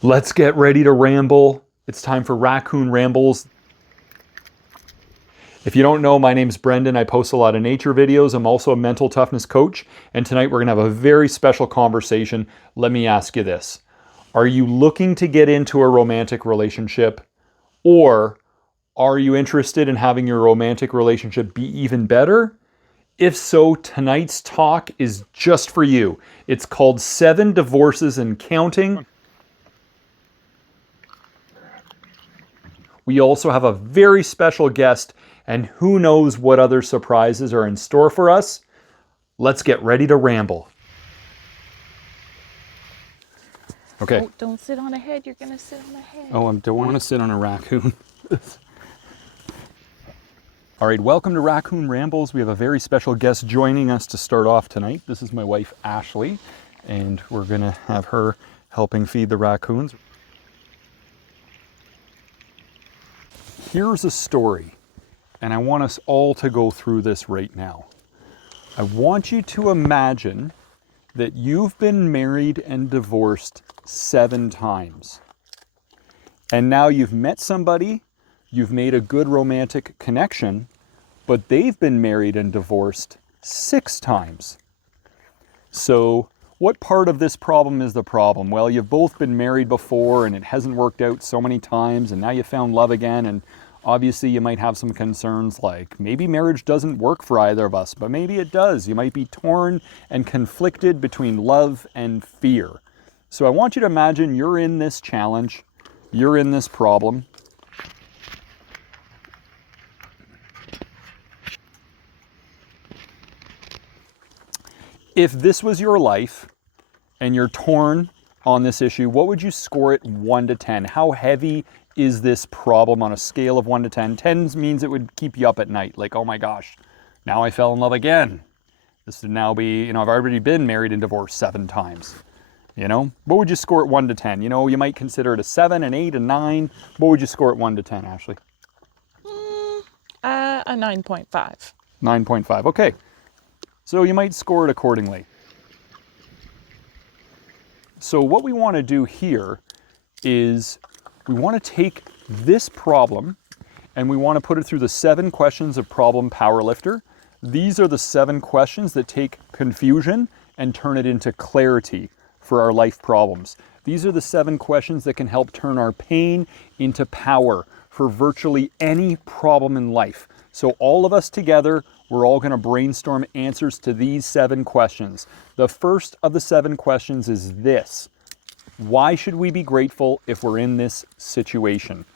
Let's get ready to ramble. It's time for Raccoon Rambles. If you don't know, my name's Brendan. I post a lot of nature videos. I'm also a mental toughness coach. And tonight we're going to have a very special conversation. Let me ask you this. Are you looking to get into a romantic relationship? Or are you interested in having your romantic relationship be even better? If so, tonight's talk is just for you. It's called 7 Divorces and Counting. We also have a very special guest, and who knows what other surprises are in store for us. Let's get ready to ramble. Okay. Oh, don't sit on a head. You're going to sit on a head. Oh, I don't want to sit on a raccoon. All right, welcome to Raccoon Rambles. We have a very special guest joining us to start off tonight. This is my wife, Ashley, and we're going to have her helping feed the raccoons. Here's a story, and I want us all to go through this right now. I want you to imagine that you've been married and divorced 7 times. And now you've met somebody, you've made a good romantic connection, but they've been married and divorced 6 times. So what part of this problem is the problem? Well, you've both been married before and it hasn't worked out so many times, and now you found love again, and obviously you might have some concerns like maybe marriage doesn't work for either of us, but maybe it does. You might be torn and conflicted between love and fear. So I want you to imagine you're in this challenge, you're in this problem. If this was your life and you're torn on this issue, what would you score it 1 to 10? How heavy is this problem on a scale of 1 to 10? 10 means it would keep you up at night. Like, oh my gosh, now I fell in love again. This would now be, I've already been married and divorced 7 times. What would you score it 1 to 10? You might consider it a 7, an 8, a 9. What would you score it 1 to 10, Ashley? A 9.5. 9.5, okay. So you might score it accordingly. So what we want to do here is we want to take this problem and we want to put it through the 7 questions of Problem Powerlifter. These are the 7 questions that take confusion and turn it into clarity for our life problems. These are the 7 questions that can help turn our pain into power for virtually any problem in life. So all of us together, we're all going to brainstorm answers to these 7 questions. The first of the 7 questions is this: why should we be grateful if we're in this situation?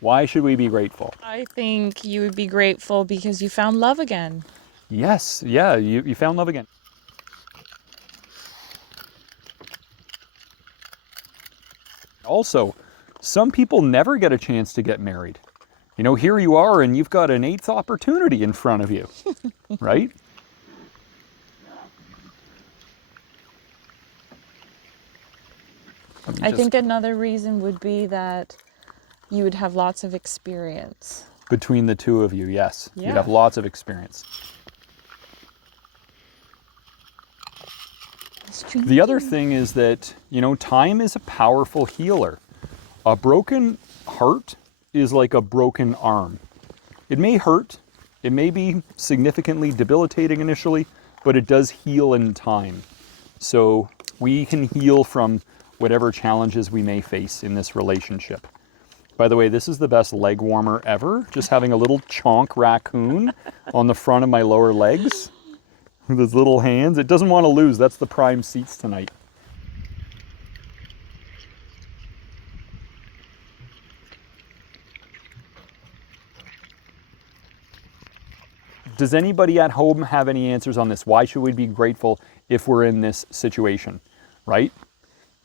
Why should we be grateful? I think you would be grateful because you found love again. Yes, yeah, you found love again. Also, some people never get a chance to get married. Here you are and you've got an 8th opportunity in front of you, right? I think another reason would be that you would have lots of experience. Between the two of you, yes. Yeah. You'd have lots of experience. The other thing is that, time is a powerful healer. A broken heart is like a broken arm. It may hurt, it may be significantly debilitating initially, but it does heal in time. So we can heal from whatever challenges we may face in this relationship. By the way, this is the best leg warmer ever. Just having a little chonk raccoon on the front of my lower legs with his little hands. It doesn't want to lose. That's the prime seats tonight. Does anybody at home have any answers on this? Why should we be grateful if we're in this situation, right?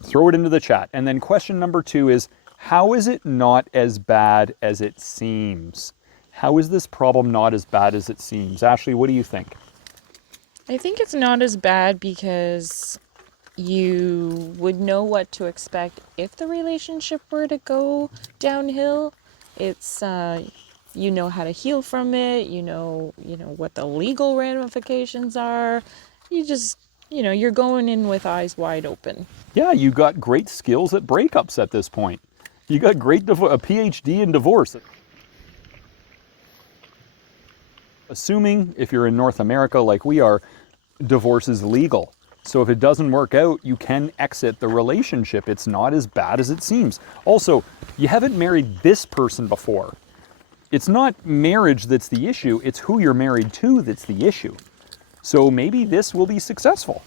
Throw it into the chat. And then question number 2 is, how is it not as bad as it seems? How is this problem not as bad as it seems? Ashley, what do you think? I think it's not as bad because you would know what to expect if the relationship were to go downhill. It's you know how to heal from it, you know what the legal ramifications are. You just, you're going in with eyes wide open. Yeah, you got great skills at breakups at this point. You got a PhD in divorce. Assuming if you're in North America like we are, divorce is legal. So if it doesn't work out, you can exit the relationship. It's not as bad as it seems. Also, you haven't married this person before. It's not marriage that's the issue, it's who you're married to that's the issue. So maybe this will be successful.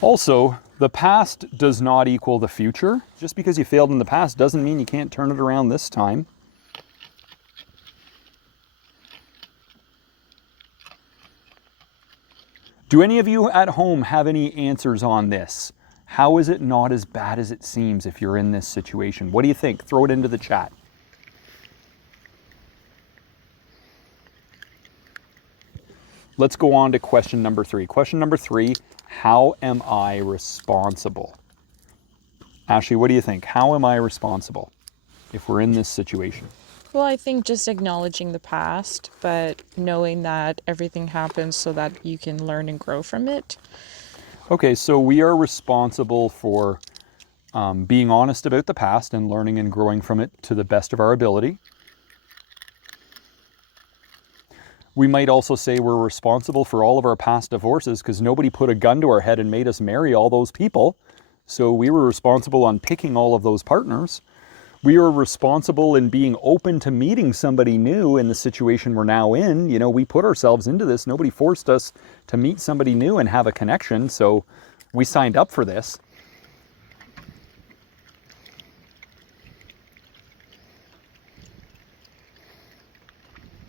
Also, the past does not equal the future. Just because you failed in the past doesn't mean you can't turn it around this time. Do any of you at home have any answers on this? How is it not as bad as it seems if you're in this situation? What do you think? Throw it into the chat. Let's go on to question number 3. Question number 3, how am I responsible? Ashley, what do you think? How am I responsible if we're in this situation? Well, I think just acknowledging the past, but knowing that everything happens so that you can learn and grow from it. Okay, so we are responsible for being honest about the past and learning and growing from it to the best of our ability. We might also say we're responsible for all of our past divorces because nobody put a gun to our head and made us marry all those people. So we were responsible on picking all of those partners. We are responsible in being open to meeting somebody new in the situation we're now in. You know, we put ourselves into this. Nobody forced us to meet somebody new and have a connection. So we signed up for this.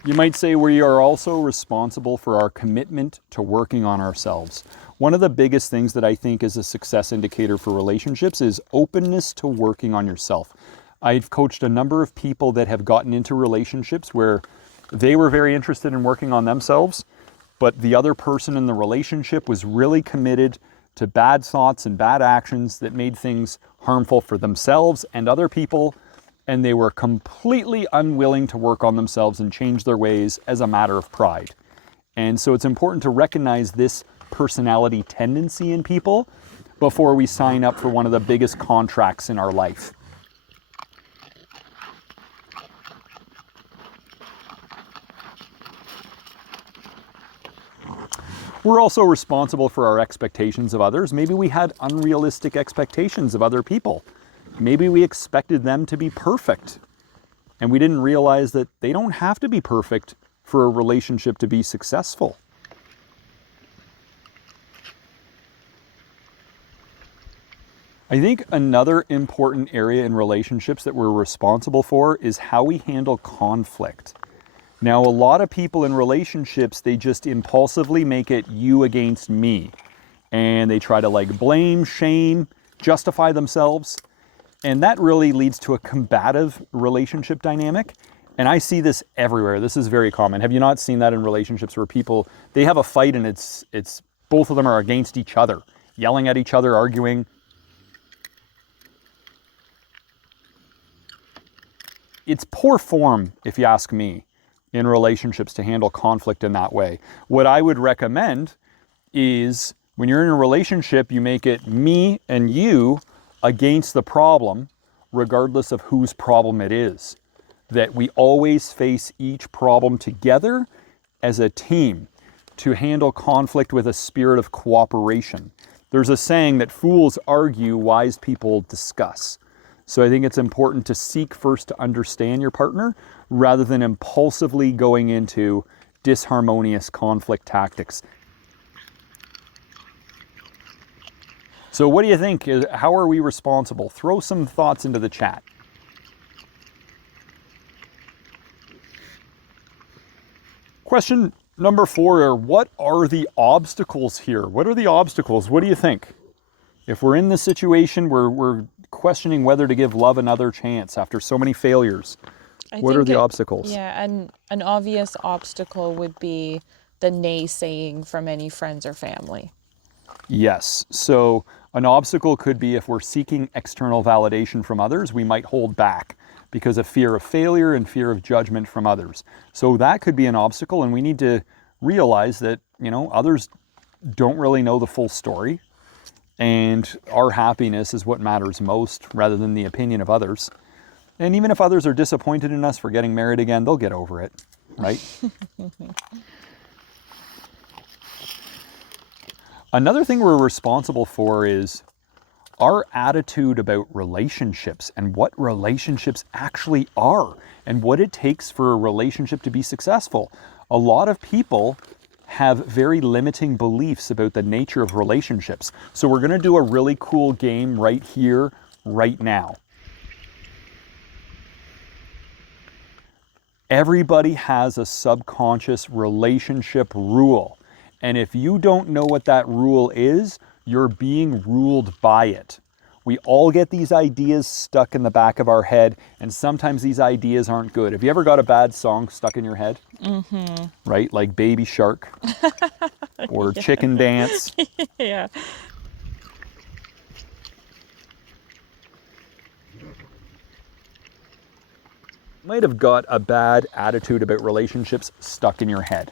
You might say we are also responsible for our commitment to working on ourselves. One of the biggest things that I think is a success indicator for relationships is openness to working on yourself. I've coached a number of people that have gotten into relationships where they were very interested in working on themselves, but the other person in the relationship was really committed to bad thoughts and bad actions that made things harmful for themselves and other people, and they were completely unwilling to work on themselves and change their ways as a matter of pride. And so it's important to recognize this personality tendency in people before we sign up for one of the biggest contracts in our life. We're also responsible for our expectations of others. Maybe we had unrealistic expectations of other people. Maybe we expected them to be perfect, and we didn't realize that they don't have to be perfect for a relationship to be successful. I think another important area in relationships that we're responsible for is how we handle conflict. Now, a lot of people in relationships, they just impulsively make it you against me. And they try to blame, shame, justify themselves. And that really leads to a combative relationship dynamic. And I see this everywhere. This is very common. Have you not seen that in relationships where people, they have a fight and it's both of them are against each other, yelling at each other, arguing. It's poor form, if you ask me, in relationships to handle conflict in that way. What I would recommend is when you're in a relationship, you make it me and you against the problem, regardless of whose problem it is. That we always face each problem together as a team to handle conflict with a spirit of cooperation. There's a saying that fools argue, wise people discuss. So I think it's important to seek first to understand your partner rather than impulsively going into disharmonious conflict tactics. So what do you think? How are we responsible? Throw some thoughts into the chat. Question number 4, what are the obstacles here? What are the obstacles? What do you think? If we're in this situation where we're questioning whether to give love another chance after so many failures, what are the obstacles? Yeah, and an obvious obstacle would be the naysaying from any friends or family. Yes. So An obstacle could be if we're seeking external validation from others, we might hold back because of fear of failure and fear of judgment from others. So that could be an obstacle, and we need to realize that, others don't really know the full story, and our happiness is what matters most rather than the opinion of others. And even if others are disappointed in us for getting married again, they'll get over it, right? Another thing we're responsible for is our attitude about relationships and what relationships actually are and what it takes for a relationship to be successful. A lot of people have very limiting beliefs about the nature of relationships. So we're going to do a really cool game right here, right now. Everybody has a subconscious relationship rule. And if you don't know what that rule is, you're being ruled by it. We all get these ideas stuck in the back of our head, and sometimes these ideas aren't good. Have you ever got a bad song stuck in your head? Mm-hmm. Right? Like Baby Shark or Chicken Dance. Yeah. Might have got a bad attitude about relationships stuck in your head.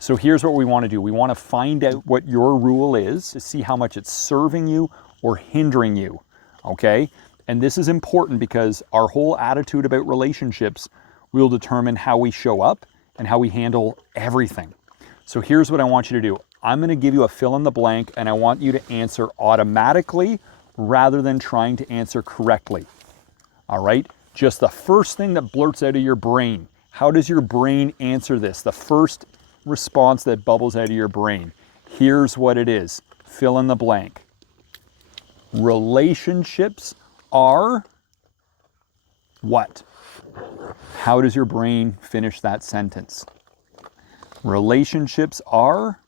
So here's what we want to do. We want to find out what your rule is to see how much it's serving you or hindering you, okay? And this is important because our whole attitude about relationships will determine how we show up and how we handle everything. So here's what I want you to do. I'm going to give you a fill in the blank, and I want you to answer automatically rather than trying to answer correctly, all right? Just the first thing that blurts out of your brain. How does your brain answer this? The first response that bubbles out of your brain. Here's what it is. Fill in the blank. Relationships are what? How does your brain finish that sentence? Relationships are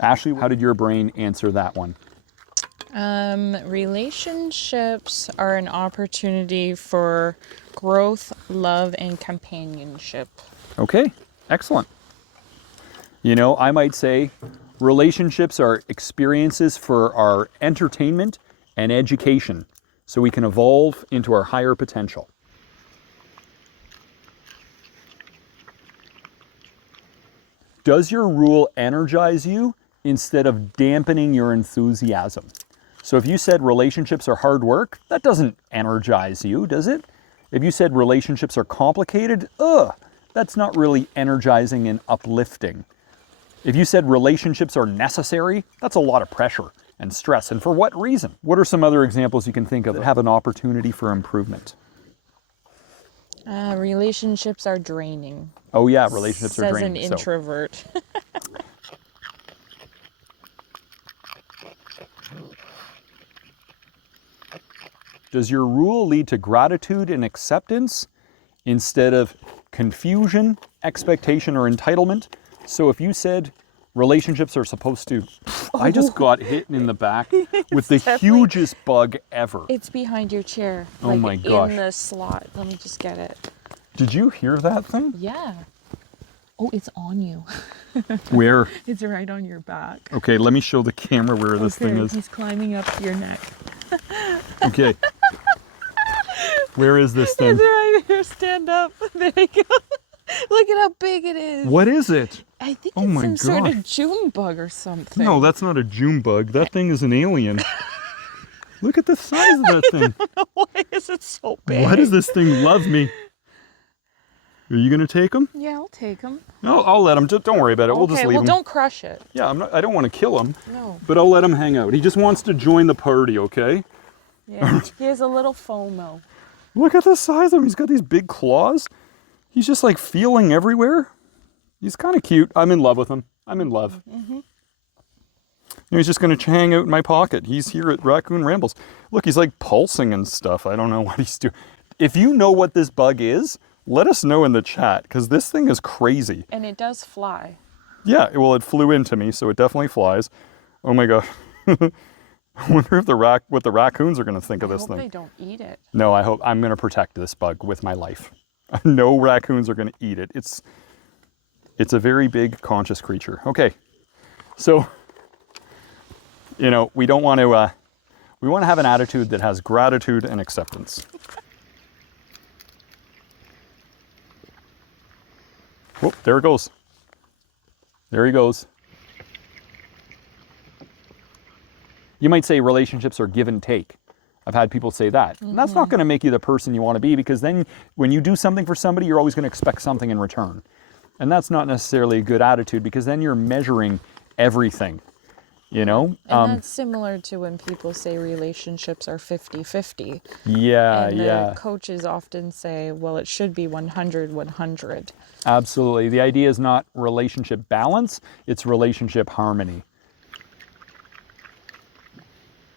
Ashley, how did your brain answer that one? Relationships are an opportunity for growth, love, and companionship. Okay, excellent. I might say relationships are experiences for our entertainment and education so we can evolve into our higher potential. Does your rule energize you instead of dampening your enthusiasm? So if you said relationships are hard work, that doesn't energize you, does it? If you said relationships are complicated, that's not really energizing and uplifting. If you said relationships are necessary, that's a lot of pressure and stress. And for what reason? What are some other examples you can think of that have an opportunity for improvement? Relationships are draining. Oh yeah, relationships are draining. Says an introvert. Does your rule lead to gratitude and acceptance instead of confusion, expectation, or entitlement? So if you said relationships are supposed to... I just got hit in the back with the hugest bug ever. It's behind your chair. Oh my gosh. In the slot. Let me just get it. Did you hear that thing? Yeah. Oh, it's on you. Where? It's right on your back. Okay, let me show the camera where this thing is. He's climbing up your neck. Okay. Where is this thing? It's right here. Stand up. There you go. Look at how big it is. What is it? I think it's some sort of June bug or something. No, that's not a June bug. That thing is an alien. Look at the size of that thing. Why is it so big? Why does this thing love me? Are you going to take him? Yeah, I'll take him. No, I'll let him. Just don't worry about it. We'll just leave him. Don't crush it. Yeah, I don't want to kill him. No. But I'll let him hang out. He just wants to join the party, okay? Yeah, he has a little FOMO. Look at the size of him. He's got these big claws. He's just like feeling everywhere. He's kind of cute. I'm in love with him. I'm in love. Mm-hmm. He's just going to hang out in my pocket. He's here at Raccoon Rambles. Look, he's like pulsing and stuff. I don't know what he's doing. If you know what this bug is, let us know in the chat, because this thing is crazy. And it does fly. Yeah, well, it flew into me, so it definitely flies. Oh my gosh. I wonder if what the raccoons are going to think of I this hope thing. they don't eat it. No, I hope I'm going to protect this bug with my life. No raccoons are going to eat it. It's a very big conscious creature. Okay, so we don't want to. We want to have an attitude that has gratitude and acceptance. Whoop! There it goes. There he goes. You might say relationships are give and take. I've had people say that. And that's not going to make you the person you want to be, because then when you do something for somebody, you're always going to expect something in return. And that's not necessarily a good attitude, because then you're measuring everything, And that's similar to when people say relationships are 50-50. Yeah, And yeah. the coaches often say, well, it should be 100-100. Absolutely. The idea is not relationship balance, it's relationship harmony.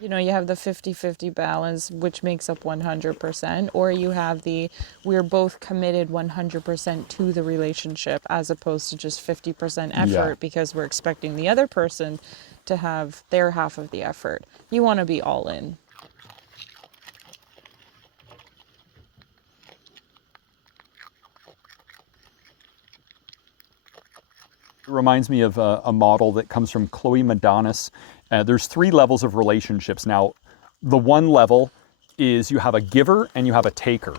You have the 50-50 balance, which makes up 100%, or you have the we're both committed 100% to the relationship, as opposed to just 50% effort because we're expecting the other person to have their half of the effort. You want to be all in. It reminds me of a model that comes from Chloe Madanis. There's 3 levels of relationships. Now, the one level is you have a giver and you have a taker.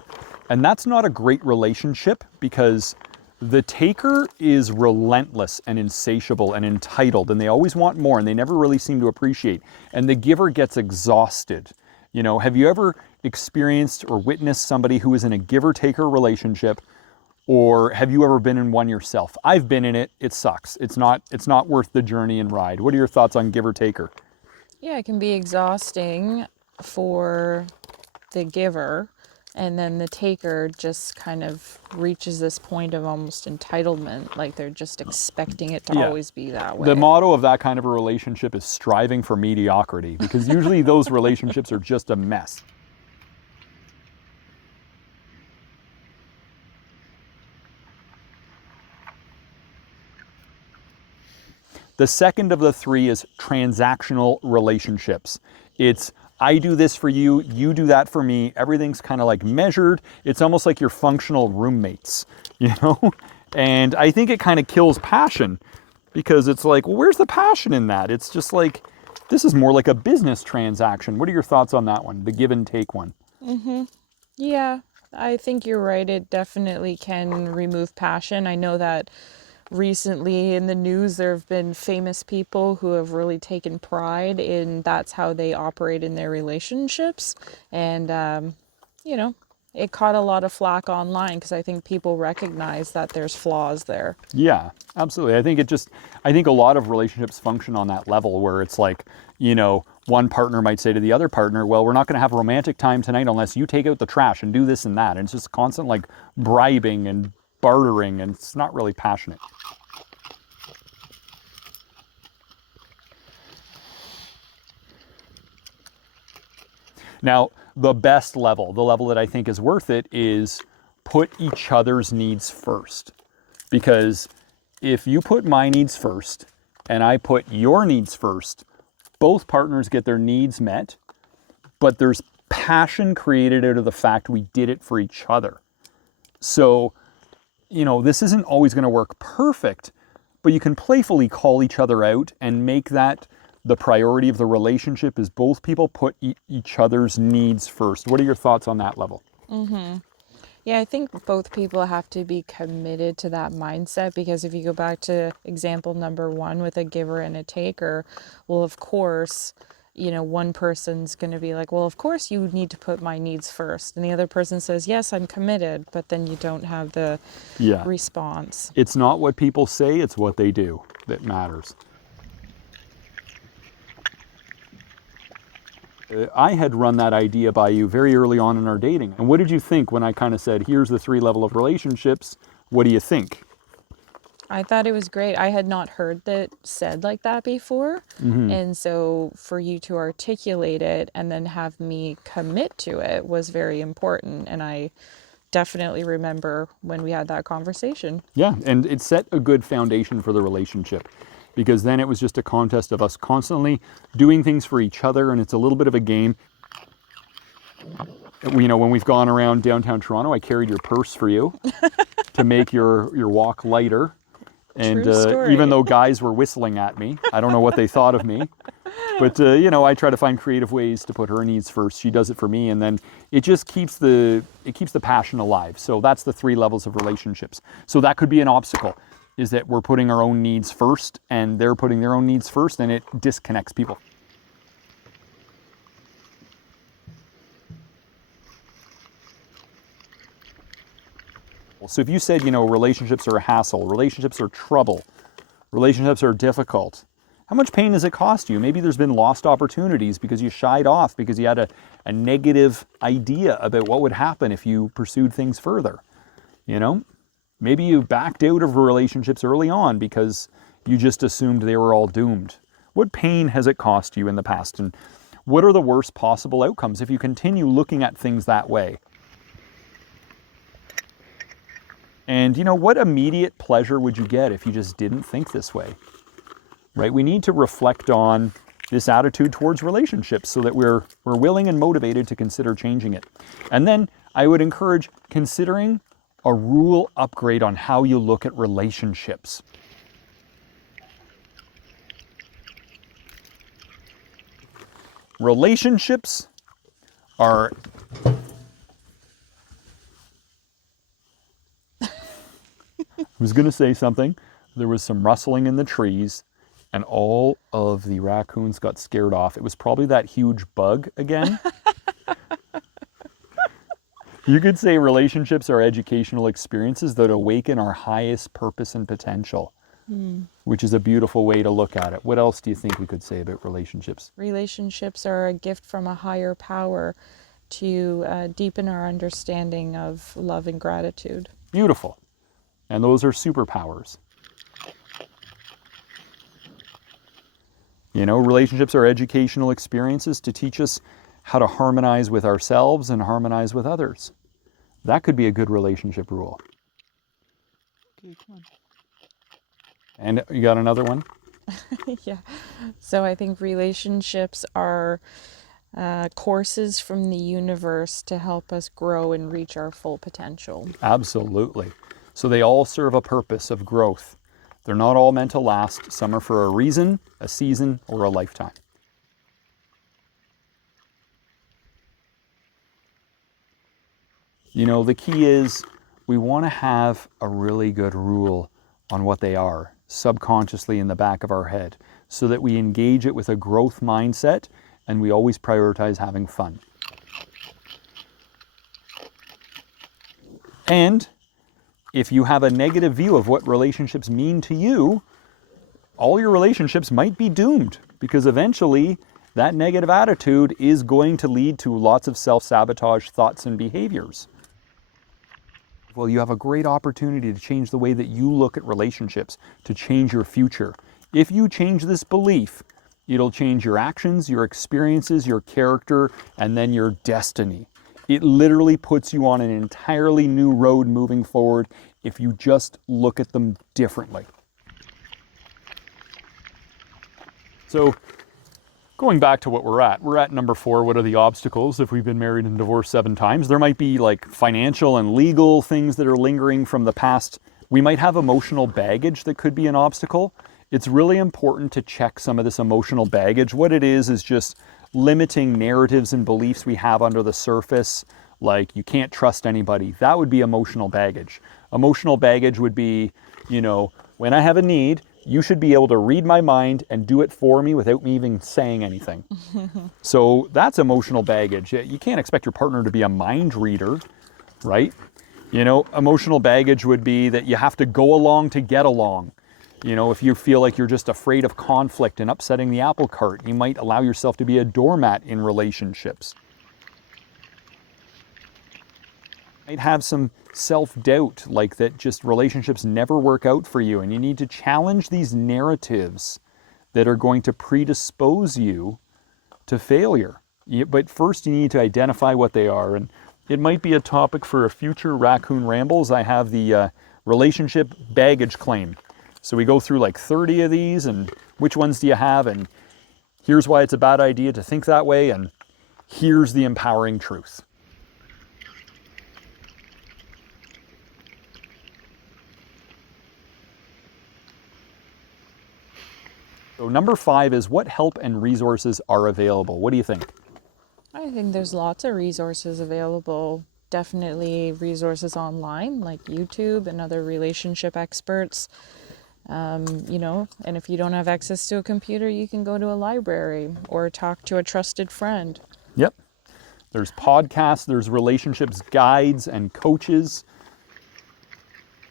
And that's not a great relationship, because the taker is relentless and insatiable and entitled, and they always want more, and they never really seem to appreciate. And the giver gets exhausted. Have you ever experienced or witnessed somebody who is in a giver-taker relationship? Or have you ever been in one yourself? I've been in it. It sucks. It's not worth the journey and ride. What are your thoughts on giver taker? Yeah, it can be exhausting for the giver, and then the taker just kind of reaches this point of almost entitlement, like they're just expecting it to always be that way. The motto of that kind of a relationship is striving for mediocrity, because usually those relationships are just a mess. The second of the 3 is transactional relationships. It's I do this for you, you do that for me. Everything's kind of like measured. It's almost like you're functional roommates, And I think it kind of kills passion, because it's like, well, where's the passion in that? It's just like, this is more like a business transaction. What are your thoughts on that one, the give and take one? Yeah, I think you're right. It definitely can remove passion. I know that recently in the news there have been famous people who have really taken pride in that's how they operate in their relationships. And, it caught a lot of flack online because I think people recognize that there's flaws there. Yeah, absolutely. I think a lot of relationships function on that level where it's like, one partner might say to the other partner, well, we're not going to have a romantic time tonight unless you take out the trash and do this and that. And it's just constant like bribing and bartering, and it's not really passionate. Now, the best level, the level that I think is worth it, is put each other's needs first. Because if you put my needs first and I put your needs first, both partners get their needs met, but there's passion created out of the fact we did it for each other. So, this isn't always going to work perfect, but you can playfully call each other out and make that the priority of the relationship, is both people put each other's needs first. What are your thoughts on that level? Yeah, I think both people have to be committed to that mindset, because if you go back to example number 1 with a giver and a taker, well, of course, one person's going to be like, well, of course you need to put my needs first. And the other person says, yes, I'm committed, but then you don't have the response. It's not what people say, it's what they do that matters. I had run that idea by you very early on in our dating. And what did you think when I kind of said, here's the 3 level of relationships? What do you think? I thought it was great. I had not heard that said like that before. And so for you to articulate it and then have me commit to it was very important. And I definitely remember when we had that conversation. Yeah, and it set a good foundation for the relationship. because then it was just a contest of us constantly doing things for each other, and it's a little bit of a game. You know, when we've gone around downtown Toronto, I carried your purse for you to make your walk lighter. And True story. even though guys were whistling at me, I don't know what they thought of me. But, you know, I try to find creative ways to put her needs first. She does it for me. And then it just keeps the passion alive. So that's the 3 levels of relationships. So that could be an obstacle, is that we're putting our own needs first and they're putting their own needs first, and it disconnects people. So if you said, you know, relationships are a hassle, relationships are trouble, relationships are difficult, how much pain does it cost you? Maybe there's been lost opportunities because you shied off, because you had a negative idea about what would happen if you pursued things further. You know, maybe you backed out of relationships early on because you just assumed they were all doomed. What pain has it cost you in the past? And what are the worst possible outcomes if you continue looking at things that way? And, you know, what immediate pleasure would you get if you just didn't think this way? Right? We need to reflect on this attitude towards relationships so that we're willing and motivated to consider changing it. And then I would encourage considering a rule upgrade on how you look at relationships. Relationships are I was going to say something. There was some rustling in the trees and all of the raccoons got scared off. It was probably that huge bug again. You could say relationships are educational experiences that awaken our highest purpose and potential, which is a beautiful way to look at it. What else do you think we could say about relationships? Relationships are a gift from a higher power to deepen our understanding of love and gratitude. Beautiful. And those are superpowers. You know, relationships are educational experiences to teach us how to harmonize with ourselves and harmonize with others. That could be a good relationship rule. Okay, come on. And you got another one? Yeah. So I think relationships are courses from the universe to help us grow and reach our full potential. Absolutely. So they all serve a purpose of growth. They're not all meant to last. Some are for a reason, a season, or a lifetime. You know, the key is we want to have a really good rule on what they are, subconsciously in the back of our head, so that we engage it with a growth mindset and we always prioritize having fun. And if you have a negative view of what relationships mean to you, all your relationships might be doomed, because eventually that negative attitude is going to lead to lots of self-sabotage thoughts and behaviors. Well, you have a great opportunity to change the way that you look at relationships, to change your future. If you change this belief, it'll change your actions, your experiences, your character, and then your destiny. It literally puts you on an entirely new road moving forward if you just look at them differently. So, going back to what we're at number 4, what are the obstacles if we've been married and divorced 7 times? There might be like financial and legal things that are lingering from the past. We might have emotional baggage that could be an obstacle. It's really important to check some of this emotional baggage. What it is just limiting narratives and beliefs we have under the surface, like you can't trust anybody. That would be emotional baggage. Emotional baggage would be, you know, when I have a need, you should be able to read my mind and do it for me without me even saying anything. So that's emotional baggage. You can't expect your partner to be a mind reader, right? You know, emotional baggage would be that you have to go along to get along. You know, if you feel like you're just afraid of conflict and upsetting the apple cart, you might allow yourself to be a doormat in relationships. You might have some self-doubt, like that just relationships never work out for you, and you need to challenge these narratives that are going to predispose you to failure. But first you need to identify what they are, and it might be a topic for a future Raccoon Rambles. I have the relationship baggage claim. So we go through like 30 of these, and which ones do you have? And here's why it's a bad idea to think that way. And here's the empowering truth. So number 5 is, what help and resources are available? What do you think? I think there's lots of resources available. Definitely resources online like YouTube and other relationship experts. And if you don't have access to a computer, you can go to a library or talk to a trusted friend. Yep. There's podcasts, there's relationships guides and coaches.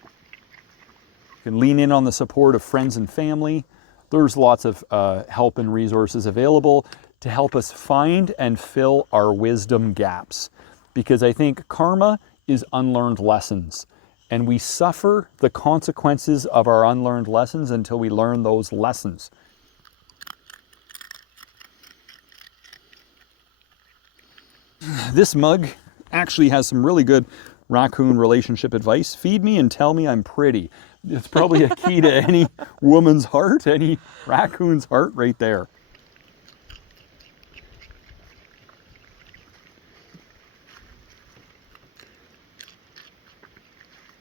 You can lean in on the support of friends and family. There's lots of help and resources available to help us find and fill our wisdom gaps. Because I think karma is unlearned lessons. And we suffer the consequences of our unlearned lessons until we learn those lessons. This mug actually has some really good raccoon relationship advice. Feed me and tell me I'm pretty. It's probably a key to any woman's heart, any raccoon's heart right there.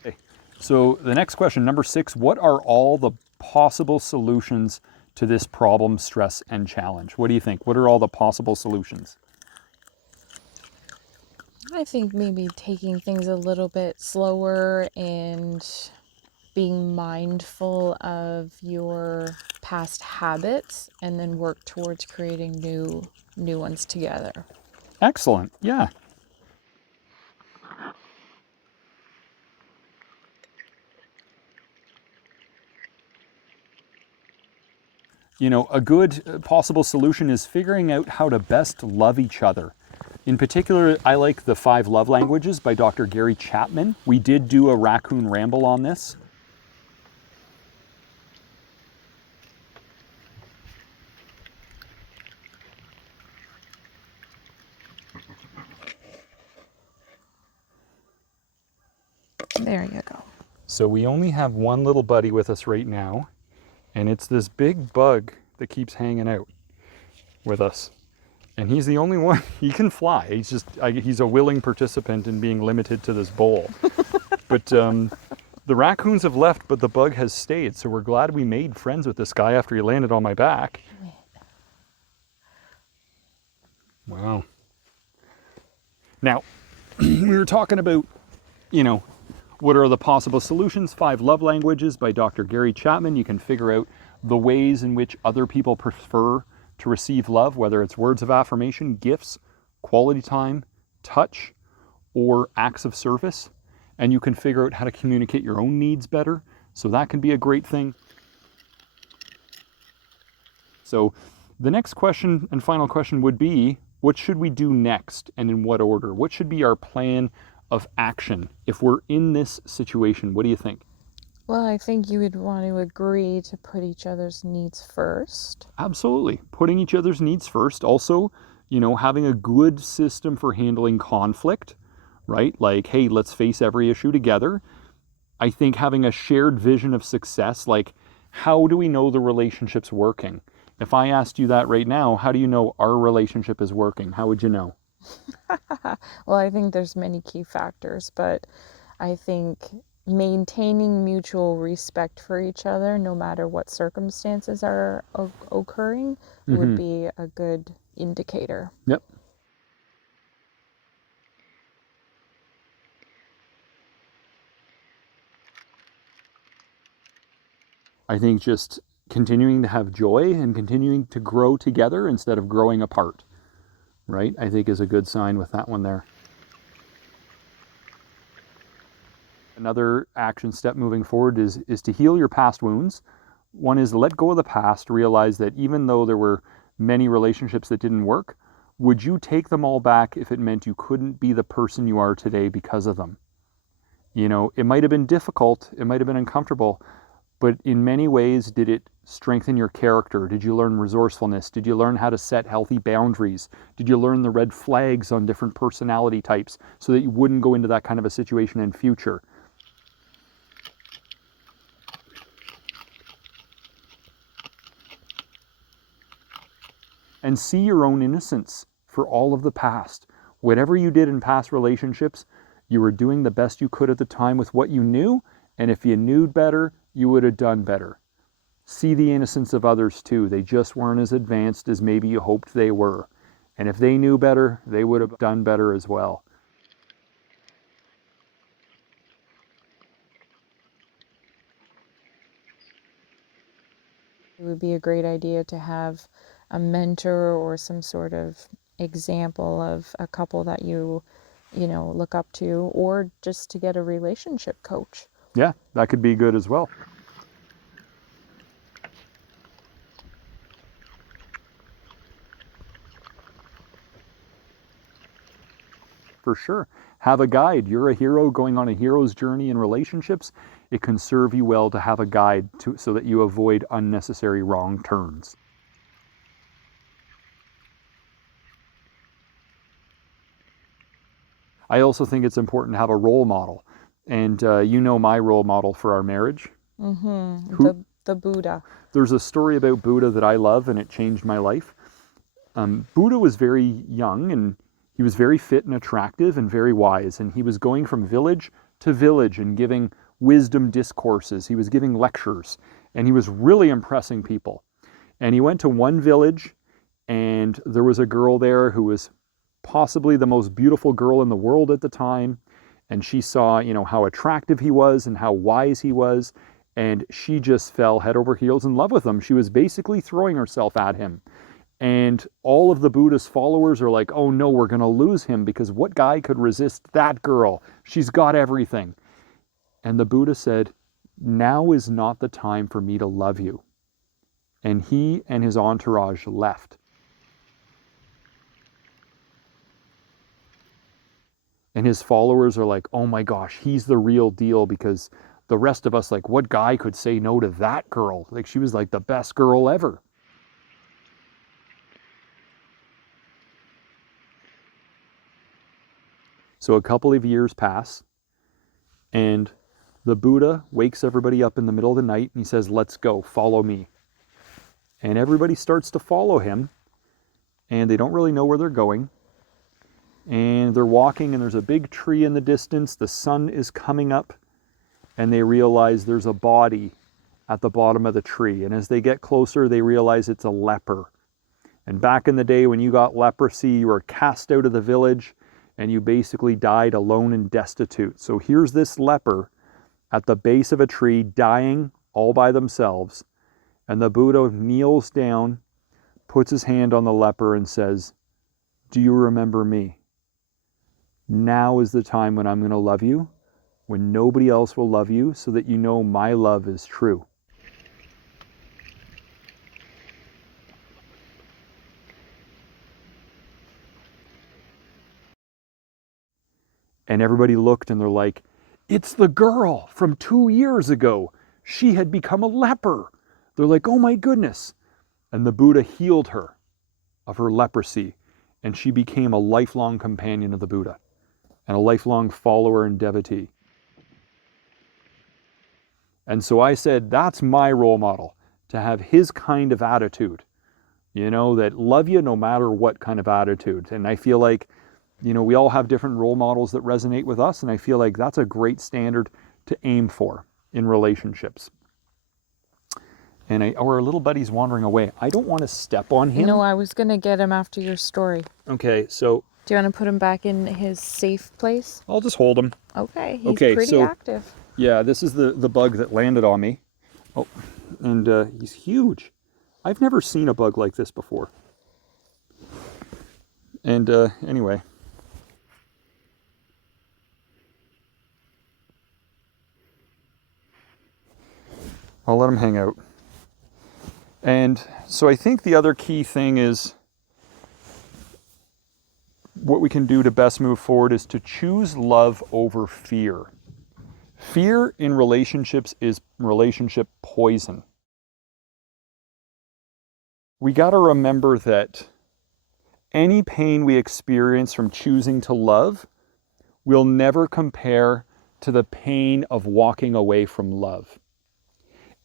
Okay. So the next question, number 6, what are all the possible solutions to this problem, stress, and challenge? What do you think? What are all the possible solutions? I think maybe taking things a little bit slower and being mindful of your past habits and then work towards creating new ones together. Excellent. Yeah. You know, a good possible solution is figuring out how to best love each other. In particular, I like the 5 Love Languages by Dr. Gary Chapman. We did do a Raccoon Ramble on this. There you go. So we only have one little buddy with us right now, and it's this big bug that keeps hanging out with us. And he's the only one. He can fly. He's a willing participant in being limited to this bowl. But the raccoons have left, but the bug has stayed. So we're glad we made friends with this guy after he landed on my back. Wow. Now, we were talking about, what are the possible solutions? 5 Love Languages by Dr. Gary Chapman. You can figure out the ways in which other people prefer to receive love, whether it's words of affirmation, gifts, quality time, touch, or acts of service. And you can figure out how to communicate your own needs better. So that can be a great thing. So the next question and final question would be, what should we do next and in what order? What should be our plan of action if we're in this situation? What do you think? Well, I think you would want to agree to put each other's needs first. Absolutely. Putting each other's needs first. Also, having a good system for handling conflict, right? Like, hey, let's face every issue together. I think having a shared vision of success, like, how do we know the relationship's working? If I asked you that right now, how do you know our relationship is working? How would you know? Well, I think there's many key factors, but I think maintaining mutual respect for each other, no matter what circumstances are occurring, would be a good indicator. Yep. I think just continuing to have joy and continuing to grow together instead of growing apart, right? I think is a good sign with that one there. Another action step moving forward is to heal your past wounds. One is let go of the past, realize that even though there were many relationships that didn't work, would you take them all back if it meant you couldn't be the person you are today because of them? It might have been difficult, it might have been uncomfortable, but in many ways, did it strengthen your character? Did you learn resourcefulness? Did you learn how to set healthy boundaries? Did you learn the red flags on different personality types so that you wouldn't go into that kind of a situation in future? and see your own innocence for all of the past. Whatever you did in past relationships, you were doing the best you could at the time with what you knew, and if you knew better, you would have done better. See the innocence of others too. They just weren't as advanced as maybe you hoped they were. And if they knew better, they would have done better as well. It would be a great idea to have a mentor or some sort of example of a couple that you know, look up to, or just to get a relationship coach. Yeah, that could be good as well. For sure. Have a guide. You're a hero going on a hero's journey in relationships. It can serve you well to have a guide so that you avoid unnecessary wrong turns. I also think it's important to have a role model. And you know my role model for our marriage. The Buddha. There's a story about Buddha that I love, and it changed my life. Buddha was very young, and he was very fit and attractive and very wise. And he was going from village to village and giving wisdom discourses. He was giving lectures, and he was really impressing people. And he went to one village, and there was a girl there who was possibly the most beautiful girl in the world at the time. And she saw, you know, how attractive he was and how wise he was. And she just fell head over heels in love with him. She was basically throwing herself at him. And all of the Buddha's followers are like, oh no, we're going to lose him, because what guy could resist that girl? She's got everything. And the Buddha said, now is not the time for me to love you. And he and his entourage left. And his followers are like, oh my gosh, he's the real deal, because the rest of us, like, what guy could say no to that girl? Like, she was like the best girl ever. So a couple of years pass, and the Buddha wakes everybody up in the middle of the night, and he says, let's go, follow me. And everybody starts to follow him, and they don't really know where they're going. And they're walking, and there's a big tree in the distance. The sun is coming up, and they realize there's a body at the bottom of the tree. And as they get closer, they realize it's a leper. And back in the day when you got leprosy, you were cast out of the village, and you basically died alone and destitute. So here's this leper at the base of a tree, dying all by themselves. And the Buddha kneels down, puts his hand on the leper, and says, do you remember me? Now is the time when I'm going to love you, when nobody else will love you, so that you know my love is true. And everybody looked, and they're like, it's the girl from 2 years ago. She had become a leper. They're like, oh my goodness. And the Buddha healed her of her leprosy, and she became a lifelong companion of the Buddha and a lifelong follower and devotee. And so I said, that's my role model, to have his kind of attitude, you know, that love you no matter what kind of attitude. And I feel like, you know, we all have different role models that resonate with us, and I feel like that's a great standard to aim for in relationships. And our little buddy's wandering away. I don't want to step on him. No, I was going to get him after your story. Okay, so Do you want to put him back in his safe place? I'll just hold him. Okay, he's pretty active. Yeah, this is the bug that landed on me. Oh, and he's huge. I've never seen a bug like this before. And anyway. I'll let him hang out. And so I think the other key thing is, what we can do to best move forward is to choose love over fear. Fear in relationships is relationship poison. We got to remember that any pain we experience from choosing to love will never compare to the pain of walking away from love.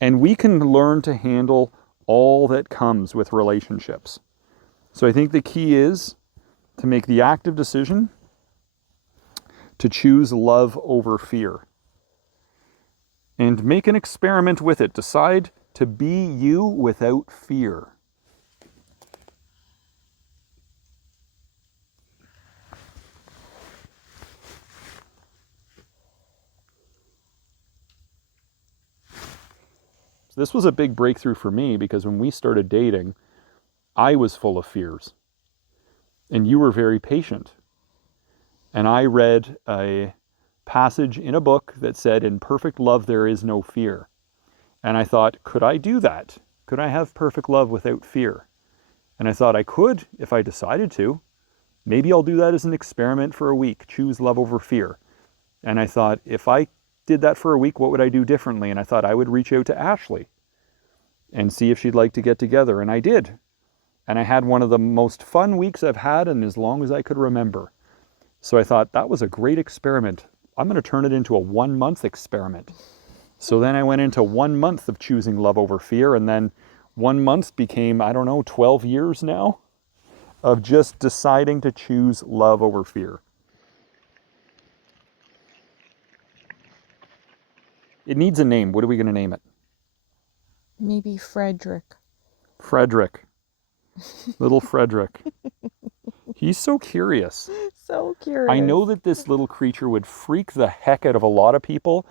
And we can learn to handle all that comes with relationships. So I think the key is to make the active decision to choose love over fear. And make an experiment with it. Decide to be you without fear. So this was a big breakthrough for me because when we started dating, I was full of fears. And you were very patient. And I read a passage in a book that said, "In perfect love, there is no fear." And I thought, could I do that? Could I have perfect love without fear? And I thought I could if I decided to. Maybe I'll do that as an experiment for a week, choose love over fear. And I thought, if I did that for a week, what would I do differently? And I thought I would reach out to Ashley and see if she'd like to get together. And I did. And I had one of the most fun weeks I've had in as long as I could remember. So I thought that was a great experiment. I'm going to turn it into a 1-month experiment. So then I went into 1 month of choosing love over fear, and then 1 month became, 12 years now of just deciding to choose love over fear. It needs a name. What are we going to name it? Maybe Frederick. Frederick. Little Frederick. He's so curious. So curious. I know that this little creature would freak the heck out of a lot of people,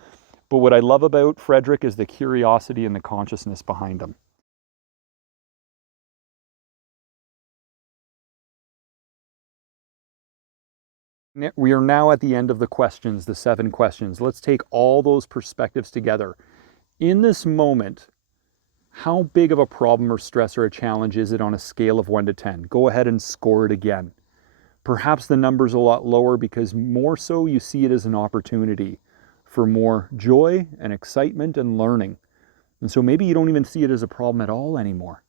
but what I love about Frederick is the curiosity and the consciousness behind him. We are now at the end of the questions, the 7 questions. Let's take all those perspectives together. In this moment, how big of a problem or stress or a challenge is it on a scale of 1 to 10? Go ahead and score it again. Perhaps the number's a lot lower because more so you see it as an opportunity for more joy and excitement and learning. And so maybe you don't even see it as a problem at all anymore.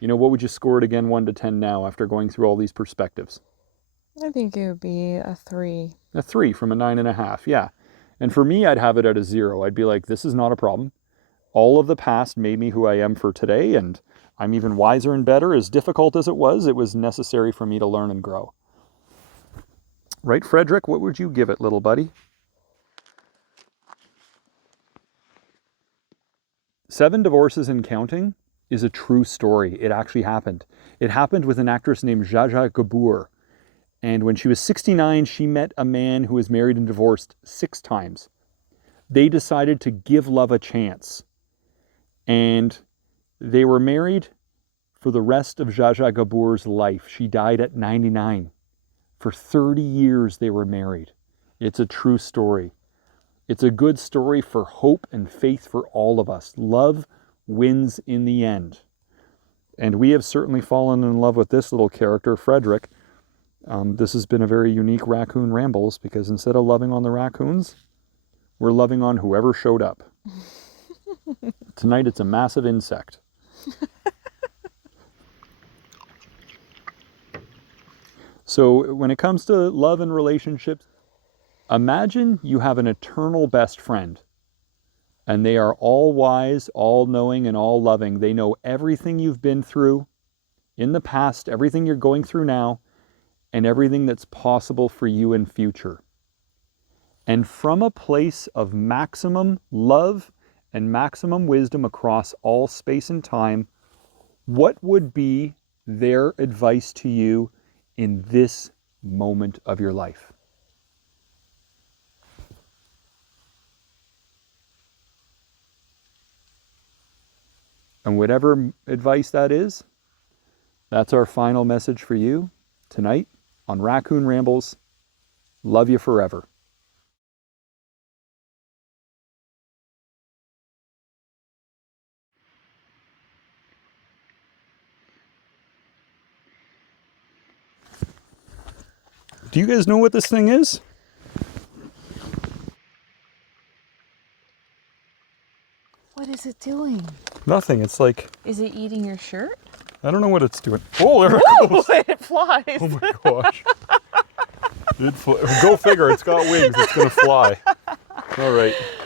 What would you score it again 1 to 10 now after going through all these perspectives? I think it would be a 3. A 3 from a 9.5, yeah. And for me, I'd have it at a 0. I'd be like, this is not a problem. All of the past made me who I am for today, and I'm even wiser and better. As difficult as it was necessary for me to learn and grow. Right, Frederick? What would you give it, little buddy? 7 divorces and counting is a true story. It actually happened. It happened with an actress named Zsa Zsa Gabor. And when she was 69, she met a man who was married and divorced 6 times. They decided to give love a chance. And they were married for the rest of Zsa Zsa Gabor's life. She died at 99. For 30 years they were married. It's a true story. It's a good story for hope and faith for all of us. Love wins in the end. And we have certainly fallen in love with this little character, Frederick. This has been a very unique Raccoon Rambles because instead of loving on the raccoons, we're loving on whoever showed up. Tonight it's a massive insect. So when it comes to love and relationships, imagine you have an eternal best friend. And they are all wise, all knowing, and all loving. They know everything you've been through in the past, everything you're going through now, and everything that's possible for you in future. And from a place of maximum love and maximum wisdom across all space and time, what would be their advice to you in this moment of your life? And whatever advice that is, that's our final message for you tonight on Raccoon Rambles. Love you forever. Do you guys know what this thing is? What is it doing? Nothing. It's like, Is it eating your shirt? I don't know what it's doing. Oh, there it goes. It flies. Oh my gosh. Go figure. It's got wings. It's going to fly. All right.